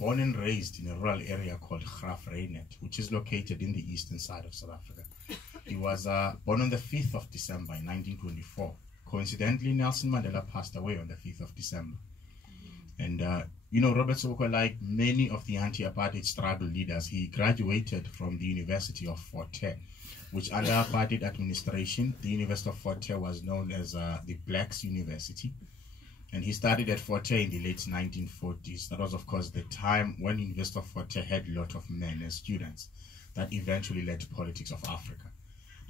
Born and raised in a rural area called Graaf-Reinet, which is located in the eastern side of South Africa. He was born on the 5th of December in 1924. Coincidentally, Nelson Mandela passed away on the 5th of December. And, Robert Sobukwe, like many of the anti-apartheid struggle leaders, he graduated from the University of Fort Hare, which under apartheid administration, the University of Fort Hare was known as the Blacks University. And he studied at Fort Hare in the late 1940s. That was, of course, the time when University of Fort Hare had a lot of men as students that eventually led to politics of Africa.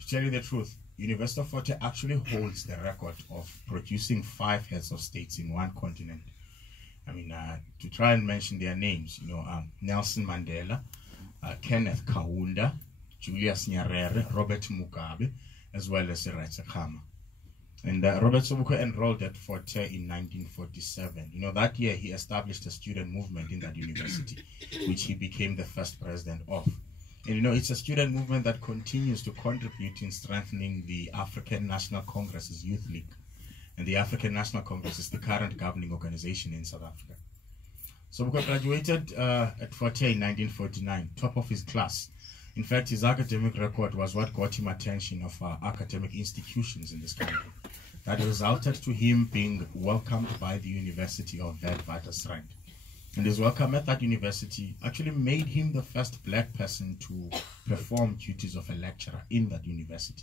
To tell you the truth, University of Fort Hare actually holds the record of producing 5 heads of states in one continent. I mean, to try and mention their names, Nelson Mandela, Kenneth Kaunda, Julius Nyerere, Robert Mugabe, as well as Seretse Khama. And Robert Sobukwe enrolled at Fort Hare in 1947. That year he established a student movement in that university, which he became the first president of. And it's a student movement that continues to contribute in strengthening the African National Congress's Youth League. And the African National Congress is the current governing organization in South Africa. Sobukwe graduated at Fort Hare in 1949, top of his class. In fact, his academic record was what got him attention of academic institutions in this country. That resulted to him being welcomed by the University of Witwatersrand. And his welcome at that university actually made him the first black person to perform duties of a lecturer in that university.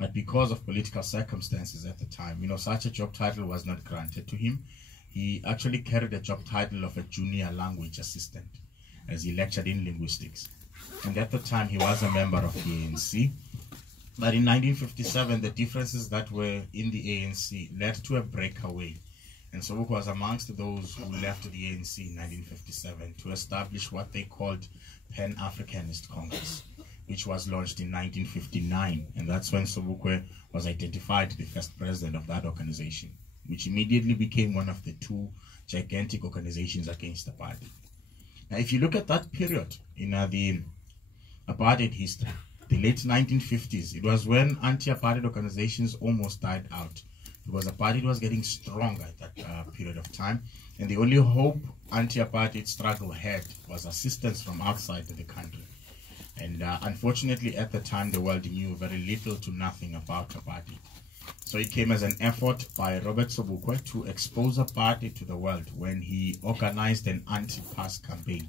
But because of political circumstances at the time, such a job title was not granted to him. He actually carried the job title of a junior language assistant as he lectured in linguistics. And at the time, he was a member of the ANC. But in 1957, the differences that were in the ANC led to a breakaway. And Sobukwe was amongst those who left the ANC in 1957 to establish what they called Pan-Africanist Congress, which was launched in 1959. And that's when Sobukwe was identified the first president of that organization, which immediately became one of the 2 gigantic organizations against apartheid. Now, if you look at that period in the apartheid history, the late 1950s, it was when anti-apartheid organizations almost died out because apartheid was getting stronger at that period of time. And the only hope anti-apartheid struggle had was assistance from outside of the country. And unfortunately, at the time, the world knew very little to nothing about apartheid. So it came as an effort by Robert Sobukwe to expose apartheid to the world when he organized an anti-pass campaign.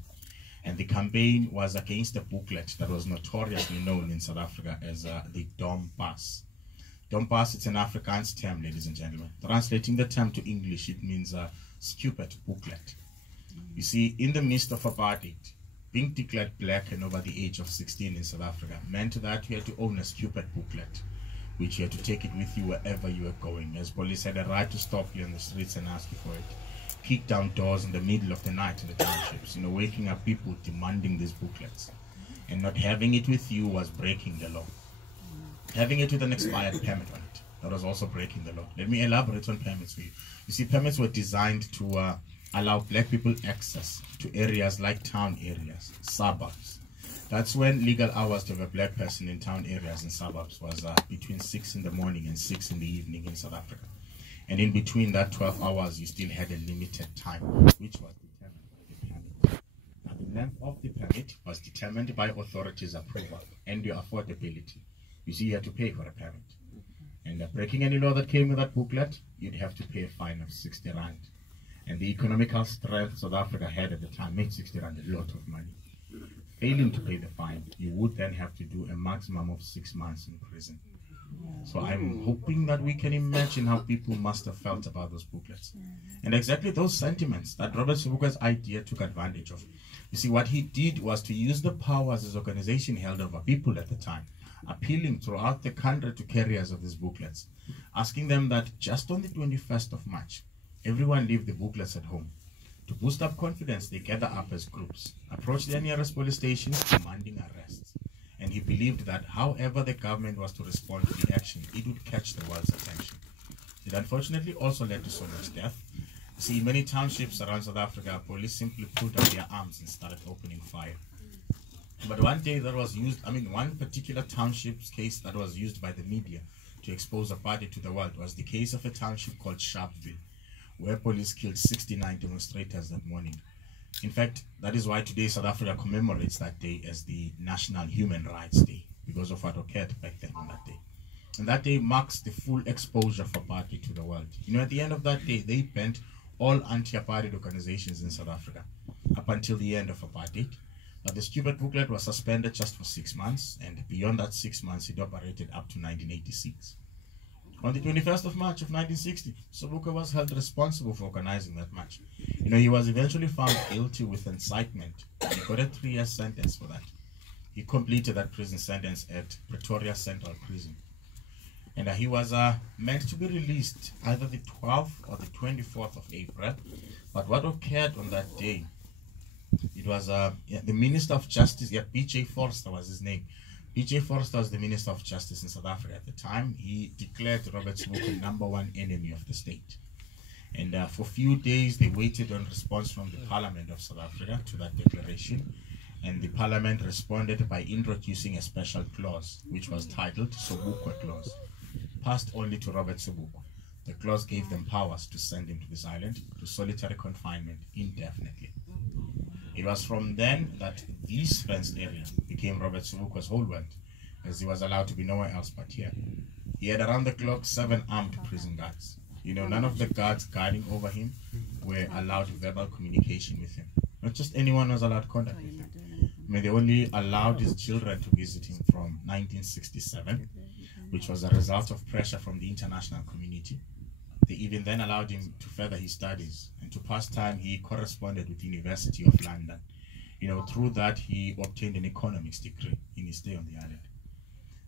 And the campaign was against a booklet that was notoriously known in South Africa as the Dom Pass. Dom Pass, it's an Afrikaans term, ladies and gentlemen. Translating the term to English, it means a stupid booklet. You see, in the midst of apartheid, being declared black and over the age of 16 in South Africa meant that you had to own a stupid booklet, which you had to take it with you wherever you were going, as police had a right to stop you on the streets and ask you for it. Kick down doors in the middle of the night in the townships, waking up people demanding these booklets. And not having it with you was breaking the law. Having it with an expired permit on it, that was also breaking the law. Let me elaborate on permits for you. You see, permits were designed to allow black people access to areas like town areas, suburbs. That's when legal hours to have a black person in town areas and suburbs was between 6 in the morning and 6 in the evening in South Africa. And in between that 12 hours, you still had a limited time, which was determined by the permit. Now, the length of the permit was determined by authorities' approval and your affordability. You see, you had to pay for a permit. And breaking any law that came with that booklet, you'd have to pay a fine of 60 rand. And the economical strength South Africa had at the time made 60 rand a lot of money. Failing to pay the fine, you would then have to do a maximum of 6 months in prison. So I'm hoping that we can imagine how people must have felt about those booklets. And exactly those sentiments that Robert Sobukwe's idea took advantage of. You see, what he did was to use the powers his organization held over people at the time, appealing throughout the country to carriers of these booklets, asking them that just on the 21st of March, everyone leave the booklets at home. To boost up confidence, they gather up as groups, approach their nearest police stations, demanding arrests. And he believed that however the government was to respond to the action, it would catch the world's attention. It unfortunately also led to so much death. See, in many townships around South Africa, police simply pulled out their arms and started opening fire. But one day that was used, one particular township's case that was used by the media to expose apartheid to the world was the case of a township called Sharpeville, where police killed 69 demonstrators that morning. In fact, that is why today South Africa commemorates that day as the National Human Rights Day, because of what occurred back then on that day. And that day marks the full exposure for apartheid to the world. You know, at the end of that day, they banned all anti-apartheid organizations in South Africa up until the end of apartheid. But the stupid booklet was suspended just for 6 months, and beyond that 6 months, it operated up to 1986. On the 21st of March of 1960, Sobukwe was held responsible for organizing that march. You know, he was eventually found guilty with incitement. He got a 3-year sentence for that. He completed that prison sentence at Pretoria Central Prison. And he was meant to be released either the 12th or the 24th of April. But what occurred on that day, it was the Minister of Justice, B.J. Forster was his name. B.J. Forster was the Minister of Justice in South Africa at the time. He declared Robert Sobukwe #1 enemy of the state. And for a few days, they waited on response from the Parliament of South Africa to that declaration. And the Parliament responded by introducing a special clause, which was titled Sobukwe Clause, passed only to Robert Sobukwe. The clause gave them powers to send him to this island to solitary confinement indefinitely. It was from then that this fenced area became Robert Sobukwe's whole world, as he was allowed to be nowhere else but here. He had around the clock 7 armed prison guards. You know, none of the guards guarding over him were allowed verbal communication with him. Not just anyone was allowed contact with him. I mean, they only allowed his children to visit him from 1967, which was a result of pressure from the international community. They even then allowed him to further his studies, and to pass time he corresponded with the University of London. You know, through that he obtained an economics degree in his stay on the island.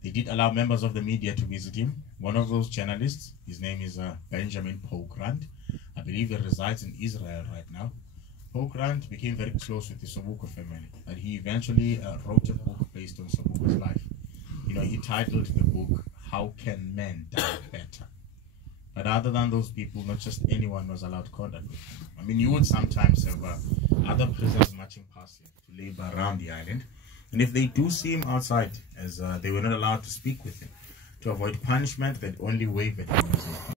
They did allow members of the media to visit him. One of those journalists, his name is Benjamin Pogrand. I believe he resides in Israel right now. Pogrand became very close with the Sobukwe family, and he eventually wrote a book based on Sobukwe's life. You know, he titled the book, How Can Men Die Better? But other than those people, not just anyone was allowed contact with him. I mean, you would sometimes have other prisoners marching past him to labor around the island. And if they do see him outside, as they were not allowed to speak with him, to avoid punishment, they'd only wave at him.